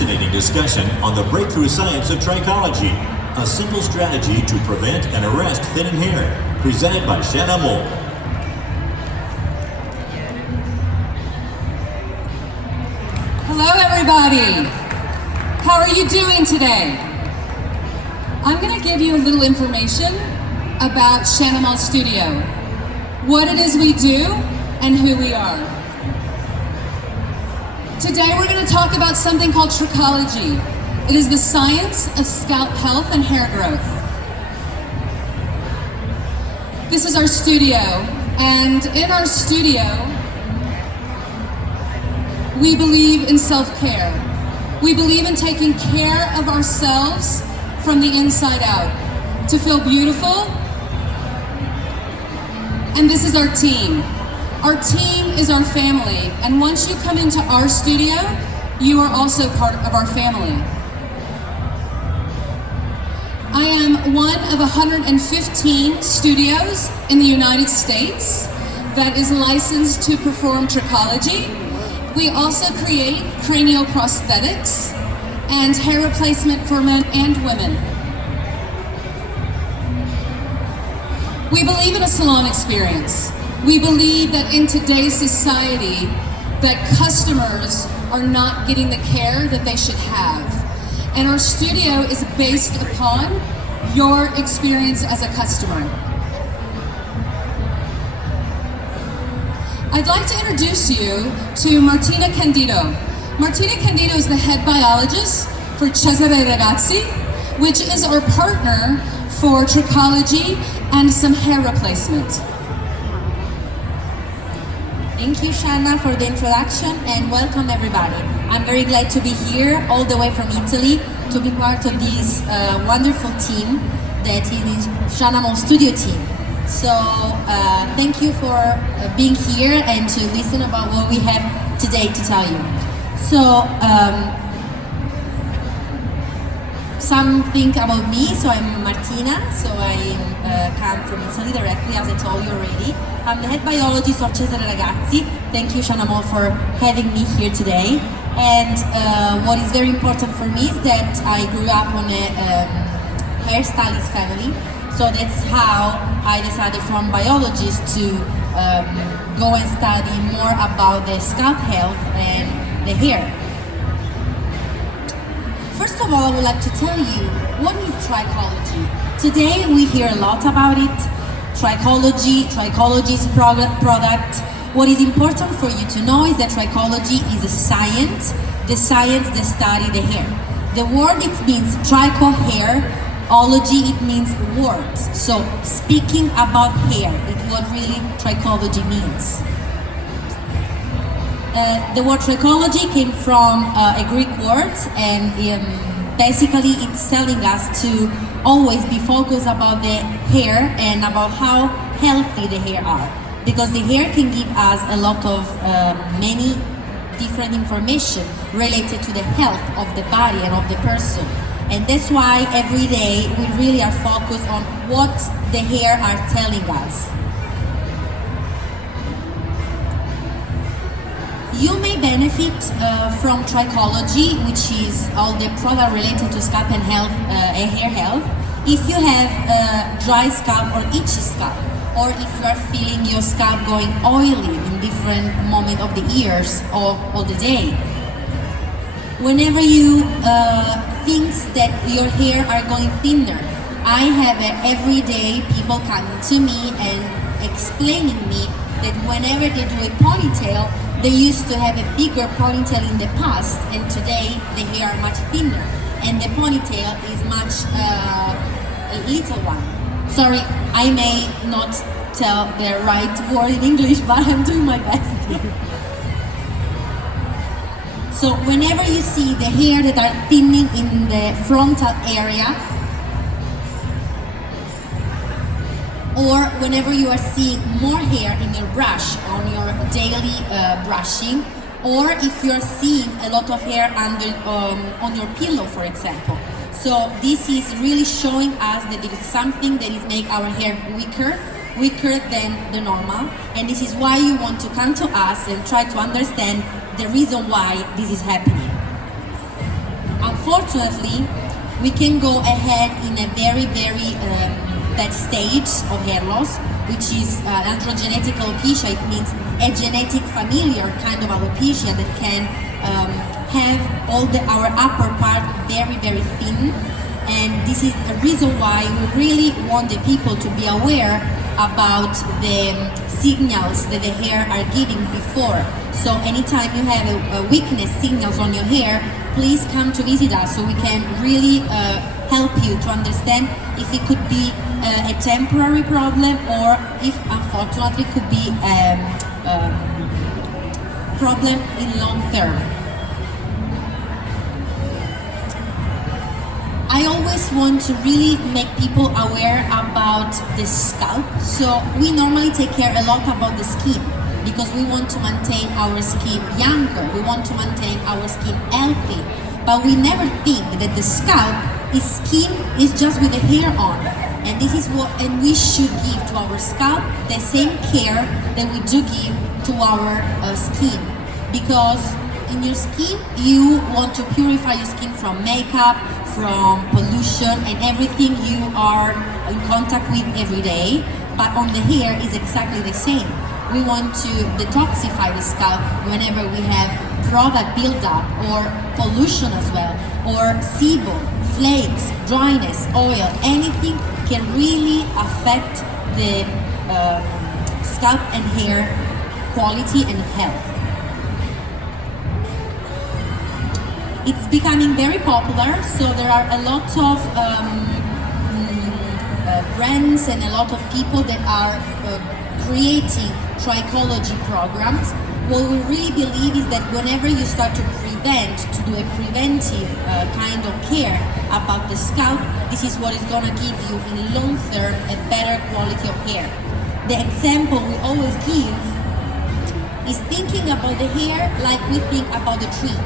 fascinating discussion on the breakthrough science of trichology, a simple strategy to prevent and arrest thinning hair, presented by Shanna Moll. Hello everybody! How are you doing today? I'm going to give you a little information about Shanna Moll Studio, what it is we do, and who we are. Today we're going to talk about something called Trichology. It is the science of scalp health and hair growth. This is our studio, and in our studio we believe in self-care. We believe in taking care of ourselves from the inside out to feel beautiful. And this is our team. Our team is our family, and once you come into our studio, you are also part of our family. I am one of 115 studios in the United States that is licensed to perform trichology. We also create cranial prosthetics and hair replacement for men and women. We believe in a salon experience. We believe that in today's society, that customers are not getting the care that they should have. And our studio is based upon your experience as a customer. I'd like to introduce you to Martina Candido. Martina Candido is the head biologist for Cesare Ragazzi, which is our partner for Trichology and some hair replacement. Thank you, Shanna, for the introduction, and welcome everybody. I'm very glad to be here all the way from Italy to be part of this wonderful team that is Shanna Moll Studio team. So thank you for being here and to listen about what we have today to tell you. So something about me. So I'm Martina, so I come from Italy directly, as I told you already. I'm the head biologist of Cesare Ragazzi. Thank you, Shanna Moll, for having me here today. And what is very important for me is that I grew up on a hairstylist family. So that's how I decided from biologist to go and study more about the scalp health and the hair. First of all, I would like to tell you, what is trichology? Today we hear a lot about it. Trichology's product. What is important for you to know is that trichology is a science, the science that study the hair. The word, it means tricho, hair, ology, it means words. So speaking about hair is what really trichology means. The word trichology came from a Greek word, and basically it's telling us to always be focused about the hair and about how healthy the hair are, because the hair can give us a lot of many different information related to the health of the body and of the person. And that's why every day we really are focused on what the hair are telling us. You may benefit from trichology, which is all the product related to scalp and health, hair health, if you have dry scalp or itchy scalp, or if you are feeling your scalp going oily in different moments of the years or the day. Whenever you think that your hair are going thinner, I have every day people coming to me and explaining me that whenever they do a ponytail, they used to have a bigger ponytail in the past, and today the hair are much thinner, and the ponytail is much a little one. Sorry, I may not tell the right word in English, but I'm doing my best. So whenever you see the hair that are thinning in the frontal area, or whenever you are seeing more hair in your brush on your daily brushing, or if you are seeing a lot of hair under on your pillow, for example. So this is really showing us that it is something that is make our hair weaker than the normal, and this is why you want to come to us and try to understand the reason why this is happening. Unfortunately, we can go ahead in a very bad stage of hair loss, which is androgenetic alopecia. It means a genetic familiar kind of alopecia that can have our upper part very thin. And this is the reason why we really want the people to be aware about the signals that the hair are giving before. So anytime you have a weakness signals on your hair, please come to visit us so we can really help you to understand if it could be a temporary problem or if unfortunately it could be a problem in long term. I always want to really make people aware about the scalp. So we normally take care a lot about the skin because we want to maintain our skin younger. We want to maintain our skin healthy. But we never think that the scalp skin is just with the hair on. And this is and we should give to our scalp the same care that we do give to our skin. Because in your skin, you want to purify your skin from makeup, from pollution and everything you are in contact with every day. But on the hair is exactly the same. We want to detoxify the scalp whenever we have product buildup or pollution as well, or sebum, flakes, dryness, oil, anything can really affect the scalp and hair quality and health. It's becoming very popular, so there are a lot of brands and a lot of people that are creating Trichology programs. What we really believe is that whenever you start to do a preventive kind of care about the scalp, this is what is going to give you in long term a better quality of hair. The example we always give is thinking about the hair like we think about the tree.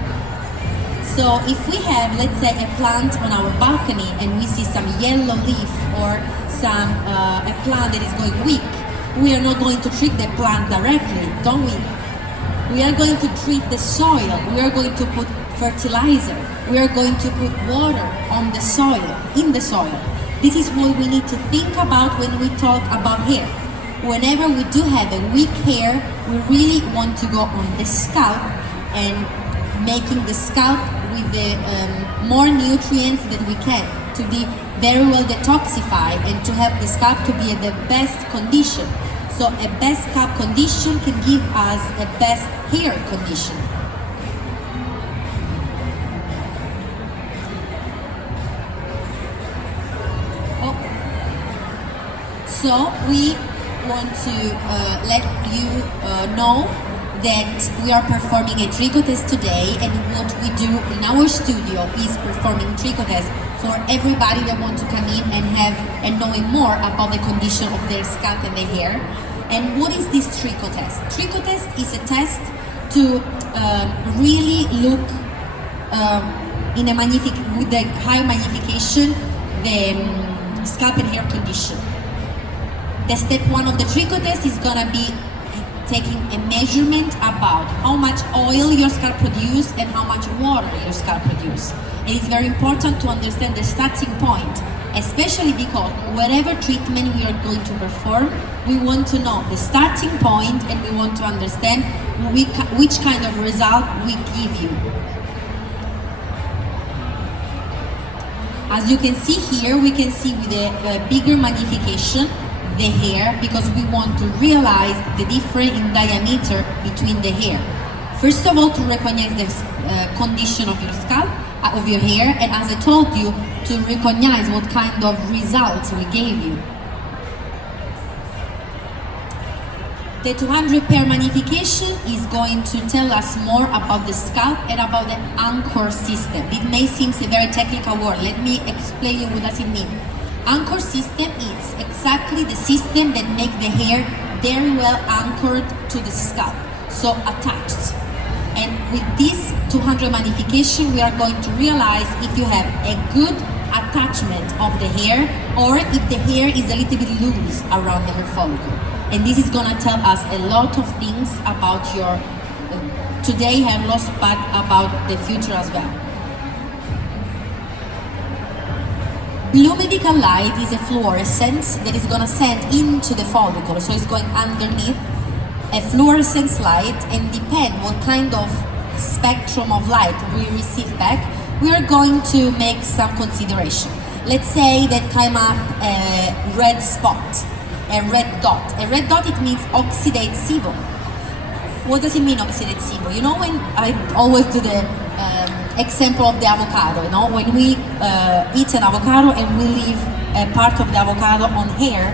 So if we have, let's say, a plant on our balcony and we see some yellow leaf or a plant that is going weak, we are not going to treat the plant directly, don't we? We are going to treat the soil. We are going to put fertilizer. We are going to put water on the soil, in the soil. This is what we need to think about when we talk about hair. Whenever we do have a weak hair, we really want to go on the scalp and making the scalp with the more nutrients that we can to be very well detoxified and to have the scalp to be in the best condition. So a best scalp condition can give us a best hair condition. So we want to let you know that we are performing a tricho test today, and what we do in our studio is performing tricho test for everybody that want to come in and knowing more about the condition of their scalp and their hair. And what is this tricho test? Tricho test is a test to really look in with the high magnification the scalp and hair condition. The step one of the tricho test is gonna be taking a measurement about how much oil your scalp produces and how much water your scalp produces. It is very important to understand the starting point, especially because whatever treatment we are going to perform, we want to know the starting point and we want to understand which kind of result we give you. As you can see here, we can see with a bigger magnification the hair, because we want to realize the difference in diameter between the hair. First of all, to recognize the condition of your scalp, of your hair, and as I told you, to recognize what kind of results we gave you. The 200 pair magnification is going to tell us more about the scalp and about the anchor system. It may seem a very technical word. Let me explain you what does it mean. Anchor system is exactly the system that makes the hair very well anchored to the scalp, so attached. And with this 200 magnification, we are going to realize if you have a good attachment of the hair or if the hair is a little bit loose around the hair follicle. And this is going to tell us a lot of things about your today hair loss, but about the future as well. Blue medical light is a fluorescence that is gonna send into the follicle, so it's going underneath a fluorescence light, and depend what kind of spectrum of light we receive back, we are going to make some consideration. Let's say that came up a red spot, a red dot. A red dot, it means oxidate SIBO. What does it mean, oxidate SIBO? You know, when I always do the example of the avocado, you know, when we eat an avocado and we leave a part of the avocado on here,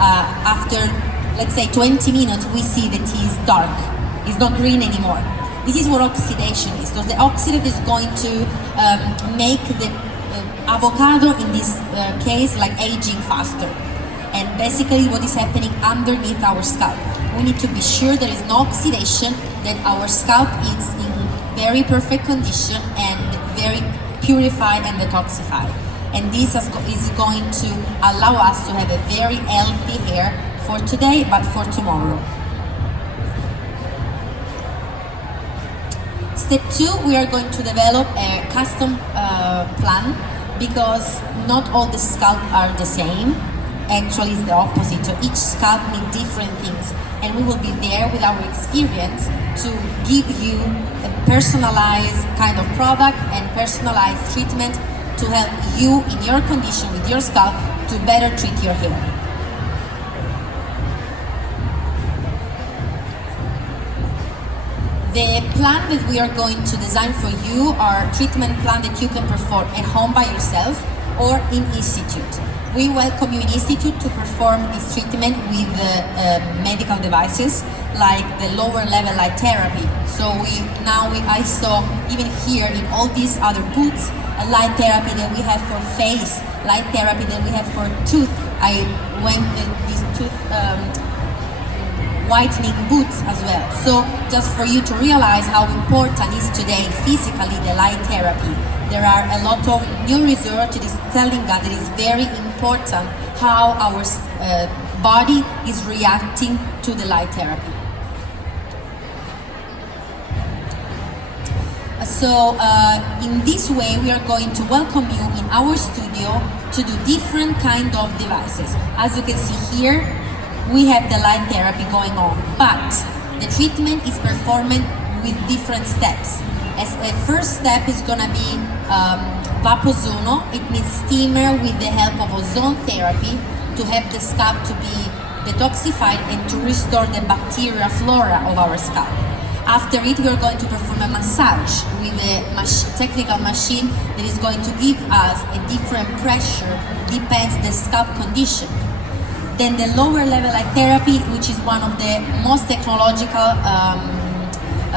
after, let's say, 20 minutes, we see that it is dark. It's not green anymore. This is what oxidation is. So the oxidant is going to make the avocado, in this case, like aging faster. And basically what is happening underneath our scalp. We need to be sure there is no oxidation, that our scalp is in very perfect condition and very purified and detoxified. And this is going to allow us to have a very healthy hair for today, but for tomorrow. Step 2, we are going to develop a custom plan, because not all the scalp are the same. Actually, it's the opposite. So each scalp needs different things, and we will be there with our experience to give you a personalized kind of product and personalized treatment to help you in your condition with your scalp to better treat your hair. The plan that we are going to design for you are treatment plan that you can perform at home by yourself or in institute. We welcome you in institute to perform this treatment with medical devices like the lower level light therapy. So I saw even here in all these other booths, a light therapy that we have for face, light therapy that we have for tooth. I went these tooth whitening booths as well. So just for you to realize how important is today physically the light therapy. There are a lot of new research that is telling us that it is very important how our body is reacting to the light therapy. So in this way we are going to welcome you in our studio to do different kind of devices. As you can see here, we have the light therapy going on, but the treatment is performed with different steps. As a first step is gonna be vapozono. It means steamer with the help of ozone therapy to help the scalp to be detoxified and to restore the bacteria flora of our scalp. After it, we are going to perform a massage with a technical machine that is going to give us a different pressure, depends the scalp condition. Then the lower level light therapy, which is one of the most technological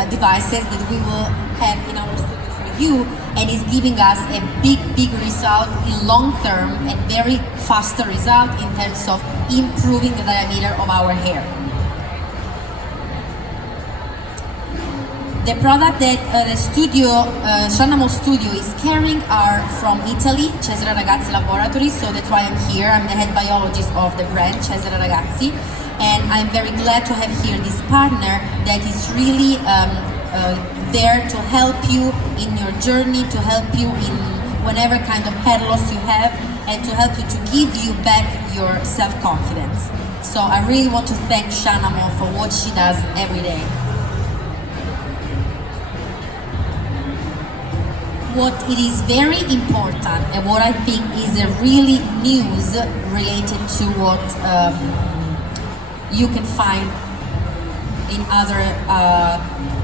devices that we will have in our studio for you, and is giving us a big result in long term and very faster result in terms of improving the diameter of our hair. The product that the studio, Shanna Moll studio is carrying are from Italy, Cesare Ragazzi Laboratory, so that's why I'm here. I'm the head biologist of the brand, Cesare Ragazzi, and I'm very glad to have here this partner that is really there to help you in your journey, to help you in whatever kind of hair loss you have, and to help you to give you back your self-confidence. So I really want to thank Shanna Moll for what she does every day. What it is very important and what I think is a really news related to what you can find in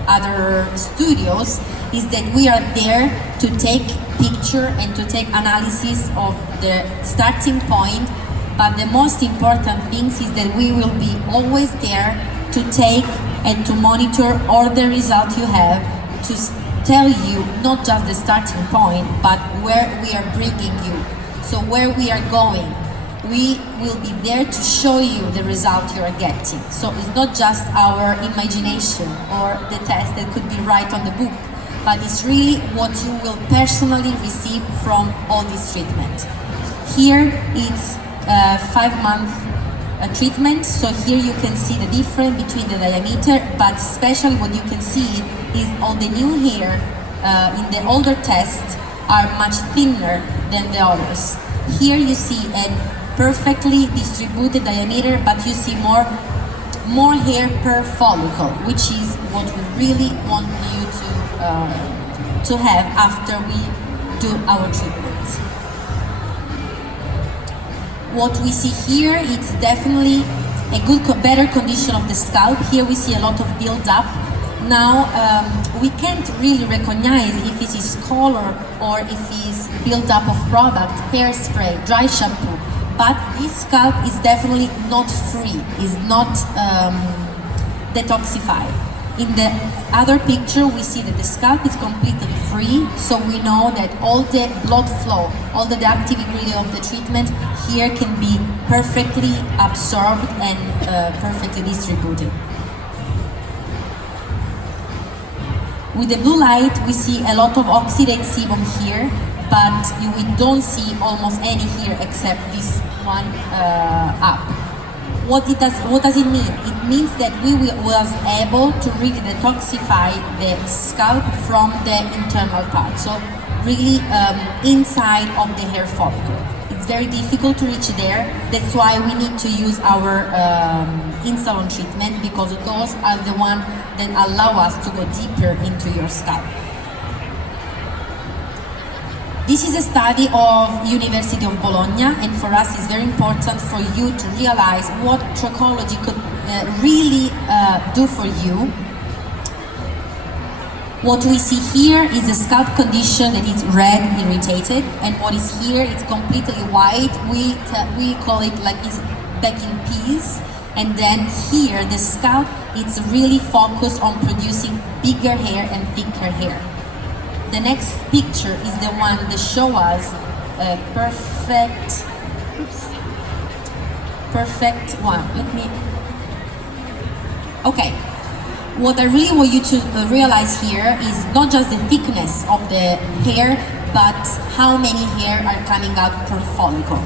other studios is that we are there to take picture and to take analysis of the starting point, but the most important things is that we will be always there to take and to monitor all the results you have, to tell you not just the starting point, but where we are bringing you. So where we are going, we will be there to show you the result you are getting. So it's not just our imagination or the test that could be right on the book, but it's really what you will personally receive from all this treatment. Here it's 5-month treatment, so here you can see the difference between the diameter, but especially what you can see is all the new hair in the older tests are much thinner than the others. Here you see a perfectly distributed diameter, but you see more hair per follicle, which is what we really want you to have after we do our treatment. What we see here is definitely a better condition of the scalp. Here we see a lot of build-up. Now we can't really recognize if it is color or if it is build-up of product, hairspray, dry shampoo. But this scalp is definitely not free, is not detoxified. In the other picture, we see that the scalp is completely free, so we know that all the blood flow, all the active ingredient of the treatment here can be perfectly absorbed and perfectly distributed. With the blue light, we see a lot of oxidate sebum here, but we don't see almost any here except this one up. What does it mean? It means that we was able to really detoxify the scalp from the internal part, so really inside of the hair follicle. It's very difficult to reach there. That's why we need to use our in-salon treatment, because those are the ones that allow us to go deeper into your scalp. This is a study of University of Bologna, and for us it's very important for you to realize what Trichology could really do for you. What we see here is a scalp condition that is red, irritated, and what is here is completely white. We call it like it's baking peas, and then here the scalp it's really focused on producing bigger hair and thicker hair. The next picture is the one that shows us a perfect one. Okay. What I really want you to realize here is not just the thickness of the hair, but how many hair are coming out per follicle.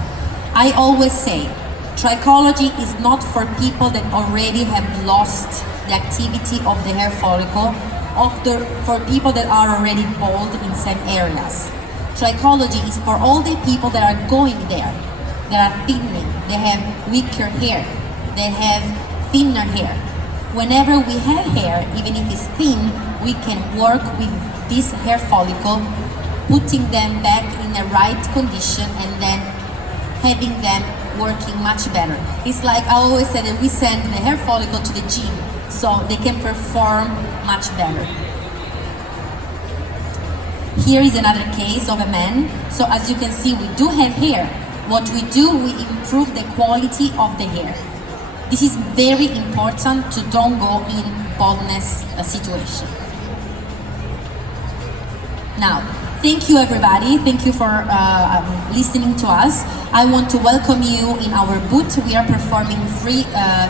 I always say, Trichology is not for people that already have lost the activity of the hair follicle, for people that are already bald in some areas. Trichology is for all the people that are going there, that are thinning, they have weaker hair, they have thinner hair. Whenever we have hair, even if it's thin, we can work with this hair follicle, putting them back in the right condition and then having them working much better. It's like I always say that we send the hair follicle to the gym so they can perform much better. Here is another case of a man. So as you can see, we do have hair. What we do, we improve the quality of the hair. This is very important to don't go in baldness situation. Now, thank you everybody. Thank you for listening to us. I want to welcome you in our booth. We are performing free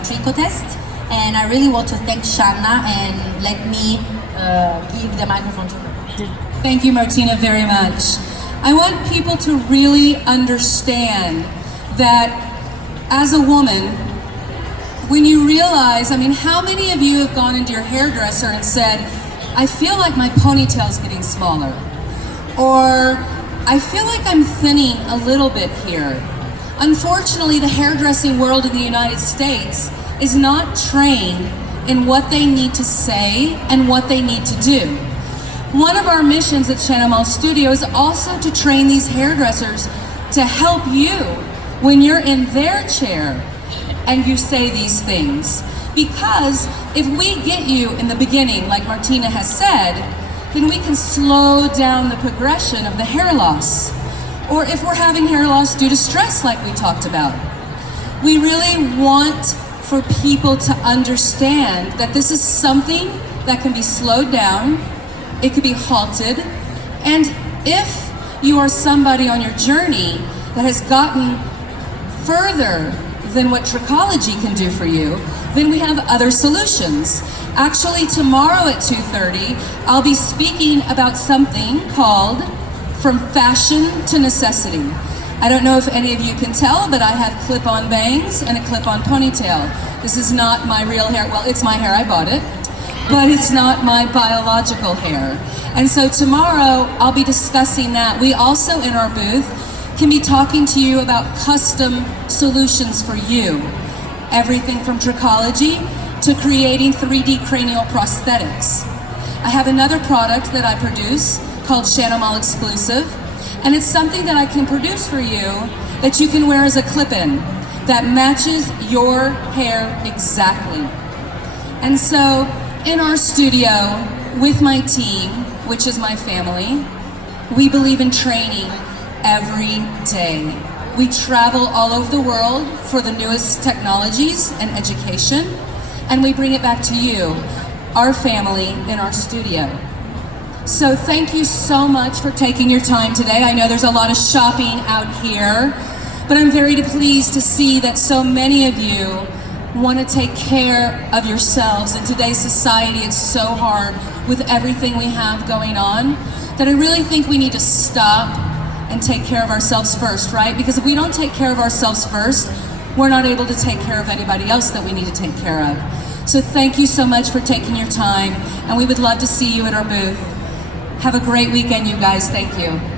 tricho test, and I really want to thank Shanna and let me give the microphone to her. Thank you, Martina, very much. I want people to really understand that as a woman, when you realize, I mean, how many of you have gone into your hairdresser and said, I feel like my ponytail's getting smaller, or I feel like I'm thinning a little bit here. Unfortunately, the hairdressing world in the United States is not trained in what they need to say and what they need to do. One of our missions at Shanna Moll Studio is also to train these hairdressers to help you when you're in their chair and you say these things. Because if we get you in the beginning, like Martina has said, then we can slow down the progression of the hair loss. Or if we're having hair loss due to stress, like we talked about. We really want for people to understand that this is something that can be slowed down, it could be halted, and if you are somebody on your journey that has gotten further than what Trichology can do for you, then we have other solutions. Actually, tomorrow at 2:30, I'll be speaking about something called From Fashion to Necessity. I don't know if any of you can tell, but I have clip-on bangs and a clip-on ponytail. This is not my real hair. Well, it's my hair, I bought it, but it's not my biological hair. And so tomorrow, I'll be discussing that. We also, in our booth, can be talking to you about custom solutions for you. Everything from Trichology to creating 3D cranial prosthetics. I have another product that I produce called Shanna Moll Exclusive, and it's something that I can produce for you that you can wear as a clip-in that matches your hair exactly. And so in our studio with my team, which is my family, we believe in training every day. We travel all over the world for the newest technologies and education, and we bring it back to you, our family, in our studio. So thank you so much for taking your time today. I know there's a lot of shopping out here, but I'm very pleased to see that so many of you want to take care of yourselves. In today's society, it's so hard with everything we have going on that I really think we need to stop and take care of ourselves first, right? Because if we don't take care of ourselves first, we're not able to take care of anybody else that we need to take care of. So thank you so much for taking your time, and we would love to see you at our booth. Have a great weekend, you guys. Thank you.